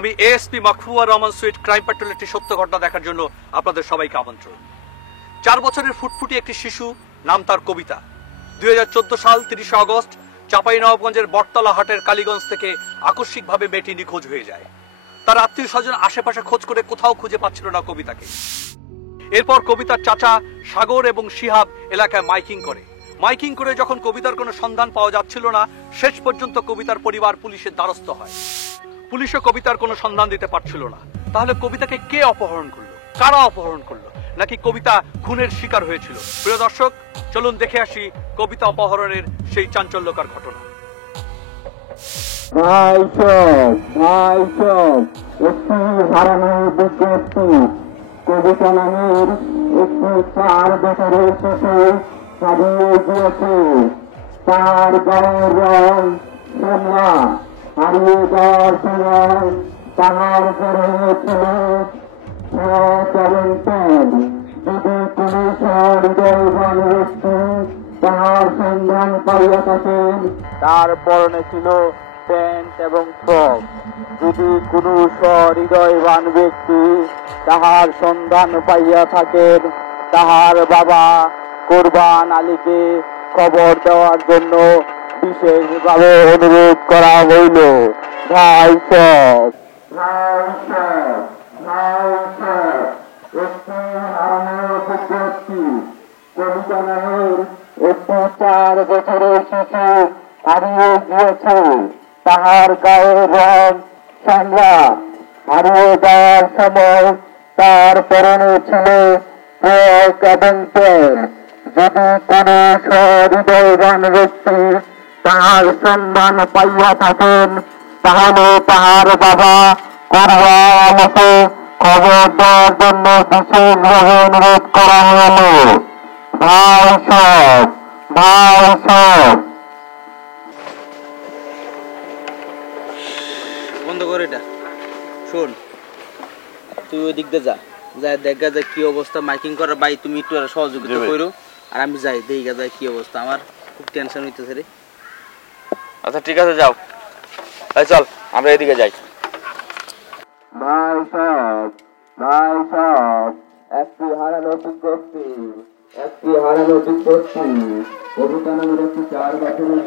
আমি এএসপি মাকফুয়ার রহমান সুইট crime patrol একটি সত্য ঘটনা দেখার জন্য আপনাদের সবাইকে আমন্ত্রণ। 4 বছরের ফুটফুটি একটি শিশু, নাম তার কবিতা। 2014 সাল 30 আগস্ট চাঁপাইনবাবগঞ্জের বটতলা হাটের কালীগঞ্জ থেকে আকস্মিকভাবে মেয়েটি নিখোঁজ হয়ে যায়। তার আত্মীয় স্বজন আশেপাশে খোঁজ করে কোথাও খুঁজে পাচ্ছিল না কবিতাকে। এরপর কবিতার চাচা সাগর এবং শিহাব এলাকায় মাইকিং করে যখন কবিতার কোনো সন্ধান পাওয়া যাচ্ছিল না, শেষ পর্যন্ত কবিতার পরিবার পুলিশের দ্বারস্থ হয়। পুলিশও কবিতার কোনো সন্ধান দিতে পারছিল না। তাহলে কবিতাকে কে অপহরণ করলো, কারা অপহরণ করলো, নাকি কবিতা খুনের শিকার হয়েছিল? প্রিয় দর্শক, চলুন দেখে আসি কবিতা অপহরণের সেই চাঞ্চল্যকর ঘটনা। কবিতা নামের একটি 4 বছরের শিশু হারিয়ে গিয়েছে। তার গায়ের রং শ্যামলা। হারিয়ে যাওয়ার সময় তাহার পরনে ছিল যদি কোনো হৃদয়বান ব্যক্তি তাহার সন্ধান পাইয়া থাকেন, তার পরনে ছিল প্যান্ট এবং ফ্রক। যদি কোনো হৃদয়বান ব্যক্তি তাহার সন্ধান পাইয়া থাকেন, তাহার বাবা কোরবান আলীকে খবর দেওয়ার জন্য বিশেষভাবে অনুরোধ করা হইল। ভাই সব কবিতা নামের একটি 4 বছরের শিশু হারিয়ে গিয়েছে। তাহার গায়ের রং শ্যামলা। হারিয়ে যাওয়ার সময় তার পরনে ছিল ফ্রক এবং প্যান্ট। যদি কোনো হৃদয়বান ব্যক্তি তাহার সন্ধান পাইয়া থাকেন, তাহলে তাহার বাবা কোরবানকে খবর দেওয়ার জন্য বিশেষভাবে অনুরোধ করা হল। ভাই সব বন্ধ করে এটা। শোন, তুই ওই দিক দিয়ে যা, যাই দেখা যায় কি অবস্থা মাইকিং করার। ভাই তুমি একটু সহযোগিতা করো, আর আমি যাই দেখা যায় কি অবস্থা। আমার খুব টেনশন হইতেছে রে। আচ্ছা ঠিক আছে, যাও। চল আমরা এদিকে যাই। ভাই সব একটি হারানো বিজ্ঞপ্তি কবিতা নামের একটি 4 বছরের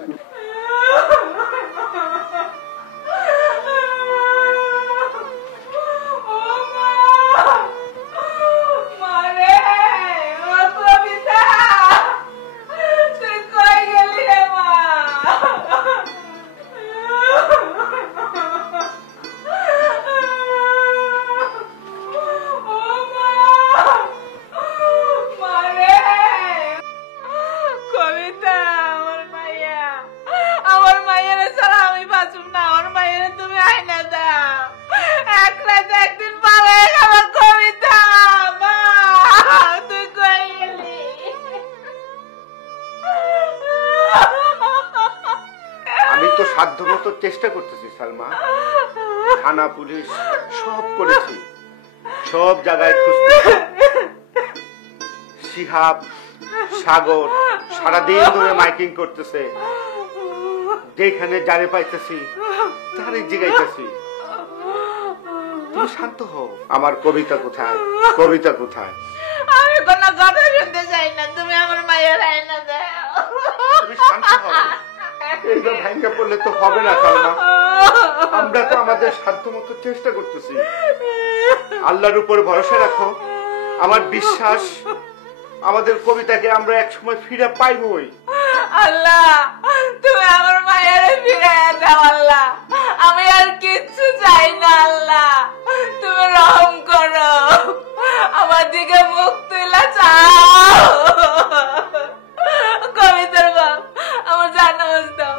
সাধ্যমতো চেষ্টা করতেছি সালমা। থানা পুলিশ সব করেছি, সব জায়গায় খুঁজতেছি। শিহাব সাগর সারাদিন ধরে মাইকিং করতেছে, যেখানে যারে পাইতেছি তারে জিগাইতেছি। তুমি শান্ত হও। আমার কবিতা কোথায়? আমি কোনো কথা শুনতে চাই না, তুমি আমার মায়ের আয়না দাও। তুমি শান্ত হও। এইবার ভাঙ্গা পড়লে তো হবে না সালমা। আমরা তো আমাদের সাধ্যমতো চেষ্টা করতেছি। আল্লাহর উপর ভরসা রাখো। আমার বিশ্বাস আমাদের কবিতাকে আমরা একসময় ফিরে পাইবই। আল্লাহ, তুমি আমার মায়ের ফিরে দাও আল্লাহ। আমি আর কিচ্ছু চাই না আল্লাহ, তুমি রহম করো, আমার দিকে মুখ তুলে চাও। কবিতার বাপ, আমার জানাজ দাও,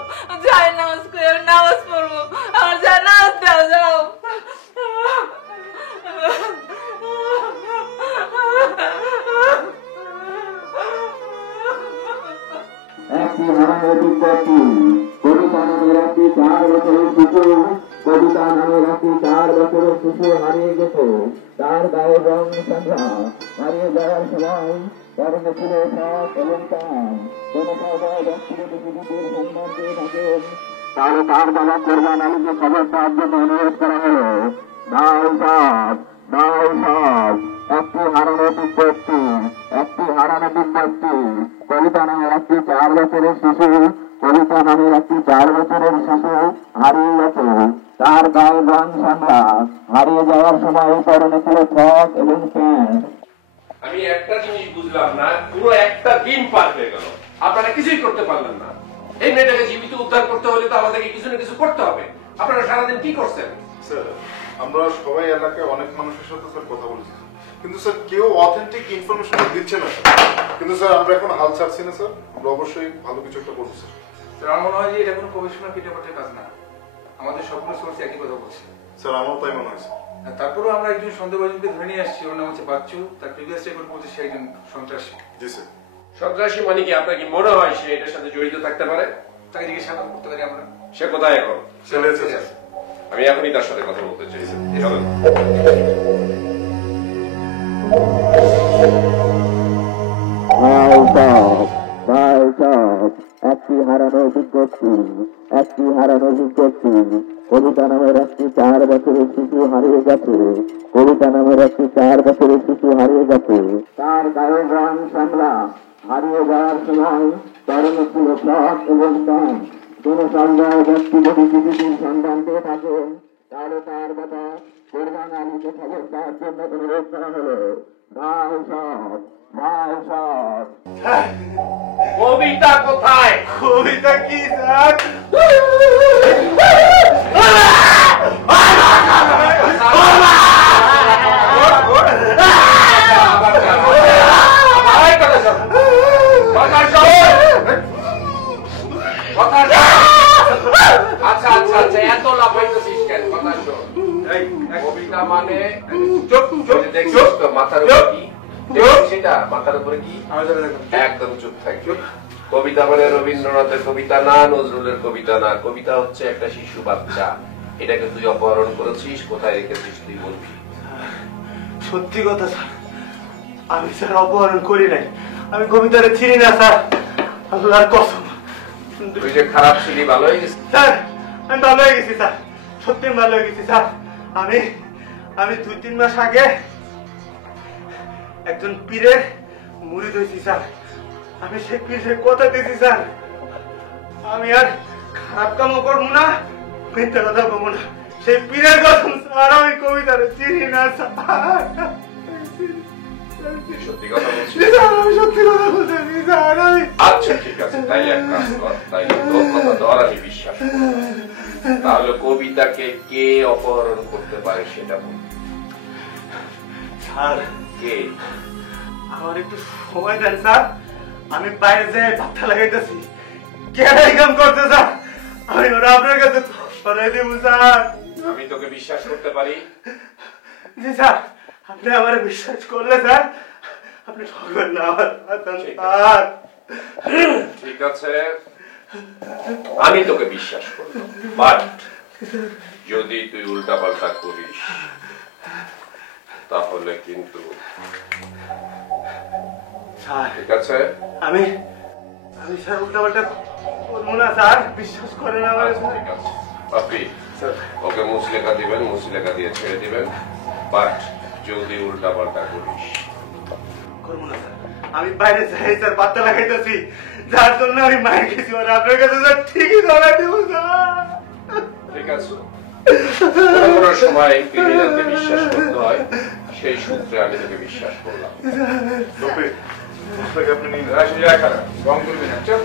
নামাজ করে নামাজ পড়বো, আমার জানাজ দাও, যাও। একটি হারানো বিজ্ঞপ্তি কবিতা নামের একটি 4 বছরের শিশু হারিয়ে গেছে। তার গায়ের রং শ্যামলা। হারিয়ে যাওয়ার সময় পরনে ছিল ফ্রক এবং প্যান্ট। কোনো ব্যক্তিগত শিশুদের সন্ধান পেয়ে থাকেন, তাহলে তার বাবা কোরবান আলীকে খবর দেওয়ার জন্য অনুরোধ করা হলো। দাও সব, দাও সব। একটি হারানো বিজ্ঞপ্তি, একটি হারানো বিজ্ঞপ্তি। কবিতা নামের একটি 4 বছরের শিশু, কবিতা নামের একটি 4 বছরের শিশু হারিয়ে গেছে। তার গায়ের রং শ্যামলা, হারিয়ে যাওয়ার সময় পরনে ছিল ফ্রক এবং প্যান্ট। আমি একটা জিনিস বুঝলাম না, পুরো একটা দিন পার হয়ে গেল, আপনারা কিছুই করতে পারলেন না। এই মেয়েটাকে জীবিত উদ্ধার করতে হলে তো আমাদেরকে কিছু না কিছু করতে হবে। আপনারা সারাদিন কি করছেন? স্যার আমরা সবাই এলাকায় অনেক মানুষের সাথে স্যার কথা বলেছি, কিন্তু স্যার কেউ অথেন্টিক ইনফরমেশন দিচ্ছে না স্যার। কিন্তু স্যার আমরা এখন হাল ছাড়ছি না স্যার, আমরা অবশ্যই ভালো কিছু একটা করবো স্যার। স্যার আমার মনে হয় যে এটা কোনো প্রফেশনাল পিটাপাটের কাজ না, আমাদের সবগুলো সোর্স একই কথা বলছে। স্যার আমারও তাই মনে হয় স্যার। তারপরেও আমরা একজন সন্দেহভাজনকে ধরে নিয়ে আসছি, ওর নাম হচ্ছে বাচ্চু। তার প্রিভিয়াস রেকর্ড বলছে সে একজন সন্ত্রাসী। জি স্যার। সন্ত্রাসী মানে কি আপনার কি মনে হয় সে এটার সাথে জড়িত থাকতে পারে? তাকে জিজ্ঞাসাবাদ করতে পারি আমরা। সে কোথায় এখন? চলে এসেছে স্যার। আমি এখনই তার সাথে কথা বলতে চাই। চলেন। দাও সব, দাও সব। একটি হারানো বিজ্ঞপ্তি, একটি হারানো বিজ্ঞপ্তি। কবিতা নামের একটি 4 বছরের শিশু হারিয়ে গেছে, কবিতা নামের একটি 4 বছরের শিশু হারিয়ে গেছে। তার গায়ের রং শ্যামলা, হারিয়ে যাওয়ার সময় পরনে ছিল ফ্রক এবং প্যান্ট। কোন সন্দেহ ব্যক্তি যদি শিশুটির সন্ধান পেয়ে থাকে, তাহলে তার কথা কোরবান আলীকে খবর দেওয়ার জন্য অনুরোধ করা হলো। দাও সব, দাও সব। কবিতা কোথায়? কবিতা কি স্যার? আচ্ছা আচ্ছা আচ্ছা, এত লাফাইতেছিস কেন? কথা শোন। কবিতা মানে চুপ চুপ, দেখছিস তো মাথার উপরে কি? দেখছিস সেটা মাথার উপরে কি? একদম চুপ থাক। কবিতা মানে রবীন্দ্রনাথের কবিতা না, নজরুলের কবিতা না। কবিতা হচ্ছে একটা শিশু বাচ্চা। এটাকে তুই অপহরণ করেছিস, কোথায় রেখেছিস তুই বলবি। সত্যি কথা স্যার, আমি স্যার অপহরণ করি নাই, আমি কবিতারে চিনি না স্যার, আল্লাহর কসম। তুই যে খারাপ ছিলি ভালো হয়ে গেছিস। স্যার আমি ভালো হয়ে গেছি স্যার, সত্যি ভালো হয়ে গেছি স্যার। আমি 2-3 মাস আগে একজন পীরের মুরিদ হয়েছি স্যার। আমি সেই পীরের কথা দিয়েছি স্যার, আমি আর খারাপ কামও করবো না, মিথ্যা কথা বলবো না। সেই পীরের কসম স্যার, আমি কবিতারে চিনি না স্যার। তুই সত্যি কথা বলছিস? স্যার আমি সত্যি কথা বলতেছি স্যার। আমি আচ্ছা ঠিক আছে, তাই এক কাজ কর, তাই তোর কথা ধর আমি বিশ্বাস করি। তাহলে কবিতাকে কে অপহরণ করতে পারে সেটা বল। স্যার কে? আমার একটু সময় দেন স্যার, আমি বাইরে যাই পাত্তা লাগাইতেছি। কেনাই কাম করতে স্যার, আমি ওরা আপনার কাছে সরাই দেব স্যার। আমি তোকে বিশ্বাস করতে পারি? জি স্যার, আপনি আমার বিশ্বাস করলে স্যার, আপনি ঠকবেন না আমার স্যার। ঠিক আছে, আমি তোকে বিশ্বাস করব, বাট যদি তুই উল্টা পাল্টা করিস তাহলে কিন্তু। স্যার ঠিক আছে? আমি স্যার উল্টাপাল্টা করবো না স্যার, বিশ্বাস করেন আমার। আচ্ছা, ঠিক আছে পাপি, ওকে মুসলেখা দিবেন, মুসলেখা দিয়ে ছেড়ে দিবেন, বাট যদি উল্টা পাল্টা করিস। করবো না স্যার, আমি বাইরে যাই স্যার পাত্তা লাগাইতেছি, যার জন্য আমি মায়ের গেছি ওরা আপনার কাছে স্যার ঠিকই ধরা দেবো স্যার। ঠিক আছে, কোনো সময় ক্রিমিনালকে বিশ্বাস করতে হয়, সেই সূত্রে আমি তোকে বিশ্বাস করলাম। আপনি নিয়ে রং করবি না, চল।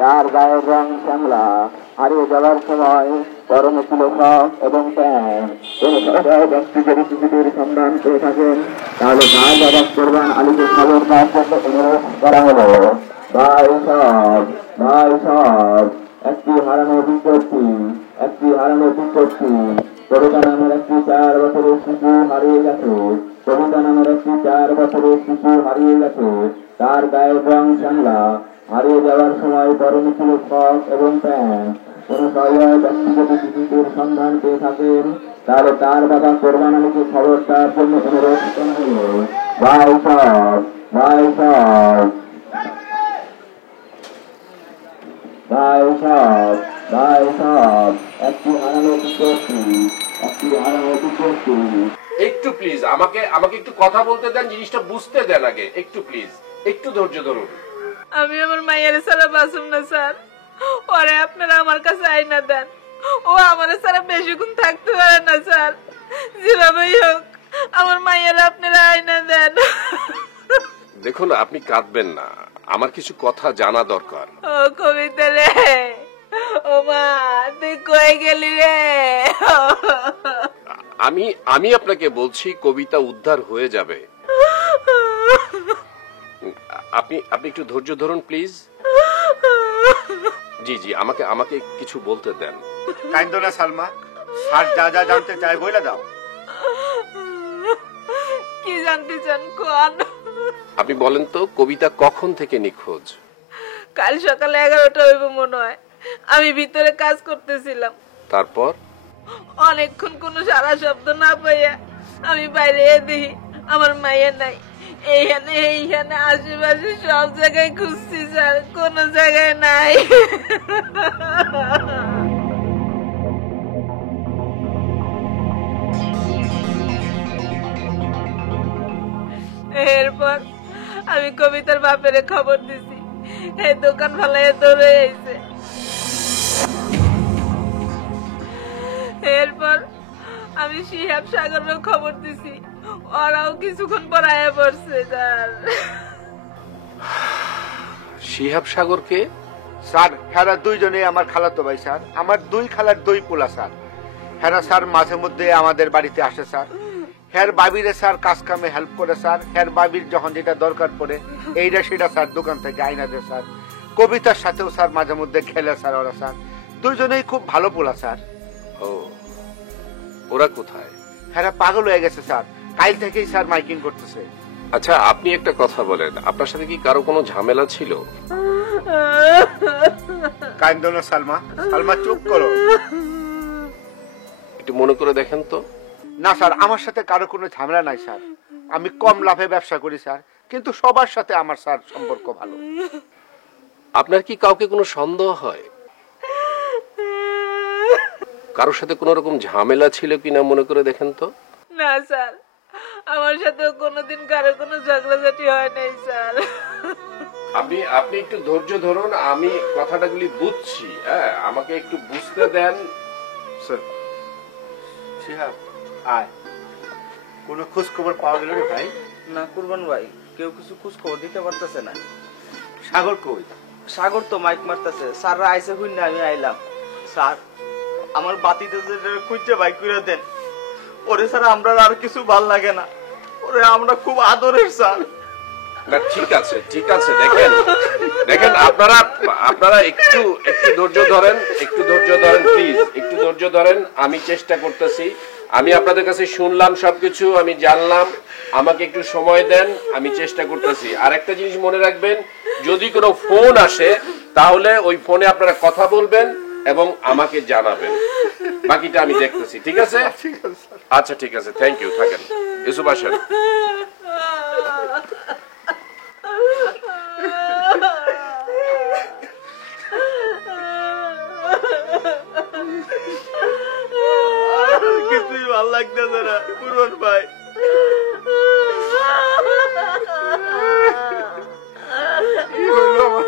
তার গায়ের রং শ্যামলা, হারিয়ে যাওয়ার সময় পরনে ছিল ফ্রক এবং প্যান্ট। কোন সরকার ব্যক্তি যদি শিশুটির সন্ধান পেয়ে থাকেন তাহলে তার বাবা কোরবান আলীকে খবর দেওয়ার জন্য অনুরোধ করা হলো। ভাই সব একটি হারানো বিজ্ঞপ্তি, কবিতা নামের একটি 4 বছরের শিশু হারিয়ে গেছে। তার গায়ের রং শ্যামলা, হারিয়ে যাওয়ার সময় পরনে ছিল ফ্রক এবং প্যান্ট। কোন সহায় ব্যক্তি যদি শিশুটির সন্ধান পেয়ে থাকেন তাহলে তার বাবা কোরবান আলীকে খবর দেওয়ার জন্য অনুরোধ করা হলো। ভাই সব একটি হারানো বিজ্ঞপ্তি। একটু প্লিজ আমাকে একটু কথা বলতে দেন, জিনিসটা বুঝতে দেন আগে। একটু প্লিজ, একটু ধৈর্য ধরুন। আমি আমার মায়ের ছাড়া বাঁচুম না স্যার, ওরে আপনারা আমার কাছে আইনা দেন। ও আমার ছাড়া বেশিক্ষণ থাকতে পারে না স্যার, যেভাবেই হোক আমার মায়ের আপনারা আইনা দেন। দেখুন, আপনি কাঁদবেন না, আমার কিছু কথা জানা দরকার। ও কবিতা রে, ও মা তুই কই গেলি রে? আমি আপনাকে বলছি কবিতা উদ্ধার হয়ে যাবে। আপনি একটু ধৈর্য ধরুন প্লিজ। জি আমাকে কিছু বলতে দেন। কাইন্দ না সালমা, স্যার যা যা জানতে চাই বলে দাও। কি জানতে চান কোন? আপনি বলেন তো, কবিতা কখন থেকে নিখোঁজ? কাল সকালে 11টা হইব মনে হয়। আমি ভিতরে কাজ করতেছিলাম। তারপর অনেকক্ষণ কোনো সারা শব্দ না পাইয়া আমি বাইরে দেখি আমার মাইয়া নাই। এইখানে আশেপাশে সব জায়গায় খুঁজছি স্যার, কোনো জায়গায় নাই। এরপর আমি কবিতার বাপেরে খবর দিছি, এই দোকান ফালাইয়া দৌড়ে আইছে। এরপর আমি শিহাব সাগরের খবর দিছি, ওরাও কিছুক্ষণ পর আয়া পড়ছে স্যার। শিহাব সাগরকে? স্যার হেরা দুইজনে আমার খালাতো ভাই স্যার, আমার 2 খালার 2 পোলা স্যার। হেরা স্যার মাঝে মধ্যে আমাদের বাড়িতে আসে স্যার। হের বাবিরে স্যার কাজ কামে হেল্প করে স্যার। হের বাবির যখন যেটা দরকার পড়ে এইটা সেটা স্যার দোকান থেকে আইনা দেয় স্যার। কবিতার সাথেও স্যার মাঝে মধ্যে খেলে স্যার ওরা স্যার। দুইজনেই খুব ভালো পোলা স্যার। ও, ওরা কোথায়? হেরা পাগল হয়ে গেছে স্যার, কাল থেকেই স্যার মাইকিং করতেছে। আচ্ছা, আপনি একটা কথা বলেন, আপনার সাথে কি কারো কোনো ঝামেলা ছিল? কাইন্দ না সালমা, সালমা চুপ করো। একটু মনে করে দেখেন তো। না স্যার, আমার সাথে কারো কোনো ঝামেলা নাই স্যার। আমি কম লাভে ব্যবসা করি স্যার, কিন্তু সবার সাথে আমার স্যার সম্পর্ক ভালো। আপনার কি কাউকে কোনো সন্দেহ হয়? কারোর সাথে কোনো রকম ঝামেলা ছিল কিনা মনে করে দেখেন তো। না স্যার, আমার সাথে কোনোদিন কারো কোনো ঝগড়াঝাটি হয় নাই স্যার। আপনি একটু ধৈর্য ধরুন, আমি কথাটাগুলি বুঝছি। হ্যাঁ, আমাকে একটু বুঝতে দেন। স্যার শিহাব আয়, কোনো খোঁজ খবর পাওয়া গেল রে ভাই? না কুরবান ভাই, কেউ কিছু খোঁজ খবর দিতে পারতেছে না। সাগর কই? সাগর তো মাইক মারতেছে। স্যাররা আইসে হইন না, আমি আইলাম। স্যার আমার বাতিতে খুঁজছে বাইক করে দেন। ওরে স্যার আমরা আর কিছু ভাল লাগে না, ওরে আমরা খুব আদরের স্যার। না ঠিক আছে দেখেন আপনারা একটু ধৈর্য ধরেন, প্লিজ একটু ধৈর্য ধরেন। আমি চেষ্টা করতেছি, আমি আপনাদের কাছে শুনলাম সবকিছু, আমি জানলাম, আমাকে একটু সময় দেন, আমি চেষ্টা করতেছি। আর একটা জিনিস মনে রাখবেন, যদি কোনো ফোন আসে তাহলে ওই ফোনে আপনারা কথা বলবেন এবং আমাকে জানাবেন। বাকিটা আমি দেখতেছি, ঠিক আছে? আচ্ছা ঠিক আছে, থ্যাংক ইউ। থাকেন ইউসুফ, আসেন। কিছুই ভাল লাগতেছে না কুরবান ভাই। কি হইলো আমার?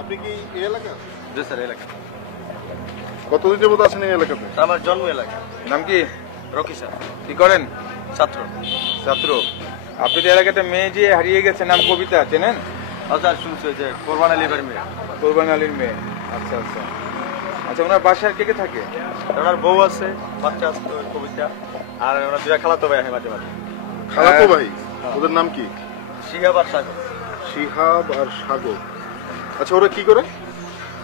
আপনি কি এই এলাকা? জি স্যার এলাকা। কতদিন যাবত আছেন এই এলাকাতে? আমার জন্ম এলাকা। নাম কি? Rocky sir. কি করেন? ছাত্র। ছাত্র। আপনি তো এলাকাতে মেয়ে যে হারিয়ে গেছে, নাম কবিতা, চেনেন? স্যার শুনছি যে কোরবান আলীর মেয়ে। কোরবান আলীর মেয়ে। আচ্ছা আচ্ছা আচ্ছা, ওনার বাসায় কে কে থাকে? ওনার বউ আছে, বাচ্চা আছে, কবিতা, আর ওনার দুটা খালাতো ভাই আছে মাঝে মাঝে। খালাতো ভাই, ওদের নাম কি? শিহাব আর সাগর। শিহাব আর সাগর। আচ্ছা, ওরা কি করে?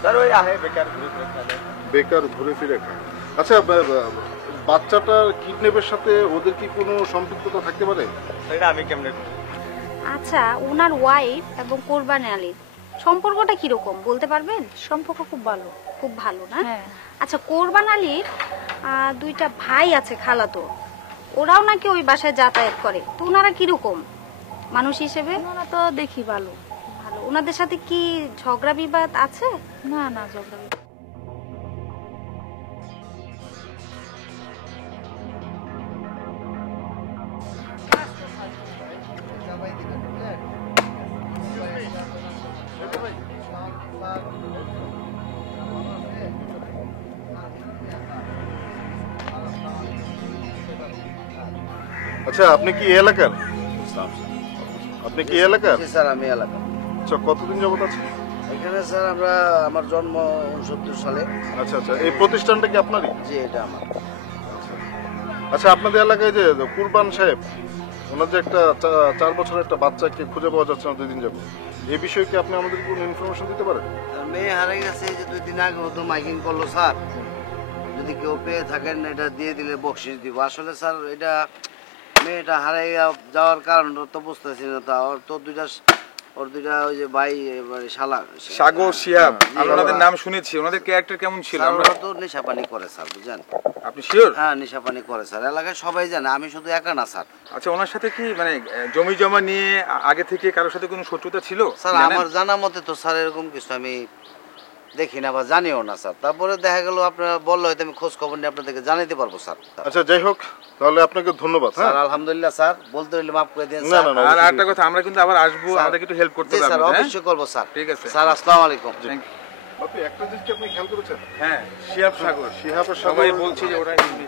স্যার ওই আহে বেকার ঘুরে ঘুরে খায়। বেকার ঘুরে ফিরে খায়। আচ্ছা, বাচ্চাটার কিডন্যাপের সাথে ওদের কি কোনো সম্পৃক্ততা থাকতে পারে? এটা আমি কেমনে? আচ্ছা, ওনার ওয়াইফ এবং কোরবান আলীর সম্পর্কটা কিরকম বলতে পারবেন? সম্পর্ক খুব ভালো। খুব ভালো না? হ্যাঁ। আচ্ছা, কোরবান আলীর দুইটা ভাই আছে খালাতো, ওরাও নাকি ওই বাসায় যাতায়াত করে, তো ওনারা কিরকম মানুষ হিসেবে? ওনারা তো দেখি ভালো। ভালো। ওনাদের সাথে কি ঝগড়া বিবাদ আছে? না না, ঝগড়া বিবাদ। আচ্ছা, আপনি কি এই এলাকার? আপনি কি এই এলাকার? স্যার আমি এলাকা। আচ্ছা, কতদিন যাবত আছেন এখানে? স্যার আমরা, আমার জন্ম 69 সালে। আচ্ছা আচ্ছা, এই প্রতিষ্ঠানটা কি আপনারই? জি, এটা আমার। আচ্ছা, আপনাদের এলাকায় যে কুরবান সাহেব, ওনার যে একটা 4 বছরের একটা বাচ্চাকে খুঁজে পাওয়া যাচ্ছে না 2 দিন যাবত, এই বিষয়ে কি আপনি আমাদের কোনো ইনফরমেশন দিতে পারেন? মেয়ে হারিয়ে গেছে, এই যে 2 দিন আগে তো মাইকিং করলো স্যার, যদি কেউ পেয়ে থাকেন এটা দিয়ে দিলে বকশিস দিব। আসলে স্যার এটা মেয়েটা হারিয়ে যাওয়ার কারণ তো বুঝতেছি না। তা ওর দুইটা ওই যে ভাই শালা সাগর, শিহাব, আমরা ওনাদের নাম শুনেছি। ওনাদের ক্যারেক্টার কেমন ছিল? ওরা তো নেশাপানি করে স্যার, বুঝছেন? আপনি শিওর? হ্যাঁ, নেশাপানি করে স্যার, এলাকায় সবাই জানে, আমি শুধু একা না স্যার। আচ্ছা, ওনার সাথে কি মানে জমি জমা নিয়ে আগে থেকে কারোর সাথে কোনো শত্রুতা ছিল? স্যার আমার জানা মতে তো স্যার এরকম কিছু আমি দেখি না বা জানিও না স্যার। তারপরে দেখা গেল আপনারা বললো, হয়তো আমি খোঁজ খবর নিয়ে আপনাদেরকে জানাইতে পারবো স্যার। আচ্ছা, যাই হোক, তাহলে আপনাকে ধন্যবাদ। স্যার আলহামদুলিল্লাহ স্যার, বলতে হইলে মাফ করে দিন না স্যার। না না, আর একটা কথা, আমরা কিন্তু আবার আসবো, আমাদেরকে একটু হেল্প করতে জি হবে। স্যার, অবশ্যই করবো স্যার। ঠিক আছে স্যার, আসসালামু আলাইকুম। আপনি একটা জিনিস কি আপনি খেয়াল করেছেন? হ্যাঁ, শিহাব সাগর, শিহাবের সবাই সাগর বলছি যে ওরা হিন্দি।